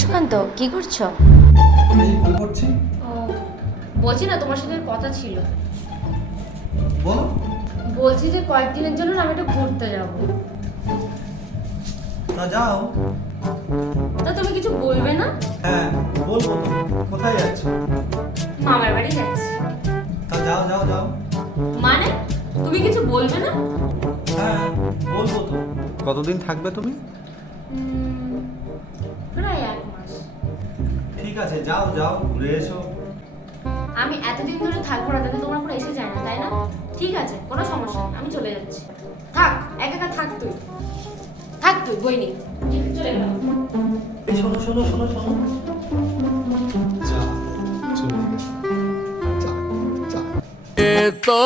সুকান্ত, কি করছো? এই বই পড়ছি। ও, বলছি না তোমার সাথে কথা ছিল। বলো। বলছি যে কয়েকদিনের জন্য আমি একটু ঘুরতে যাব। তা যাও। তা তুমি কিছু বলবে না? হ্যাঁ বলবো তো। কোথায় যাচ্ছ? মামার বাড়ি যাচ্ছি। তা যাও যাও যাও। মানে তুমি কিছু বলবে না? হ্যাঁ বলবো তো। কতদিন থাকবে তুমি? প্রায় 1 মাস। ঠিক আছে যাও যাও ঘুরে এসো। আমি এতদিন ধরে থাকবো না, তাতে তোমার কোনো এসে যায় না, তাই না? ঠিক আছে, কোনো সমস্যা নেই, আমি চলে যাচ্ছি। থাক, একা একা থাক তুই। থাক তুই, বই নিয়ে চলে গেলাম। এই শোনো শোনো শোনো শোনো। যা চলে গেছে। যা যা। तो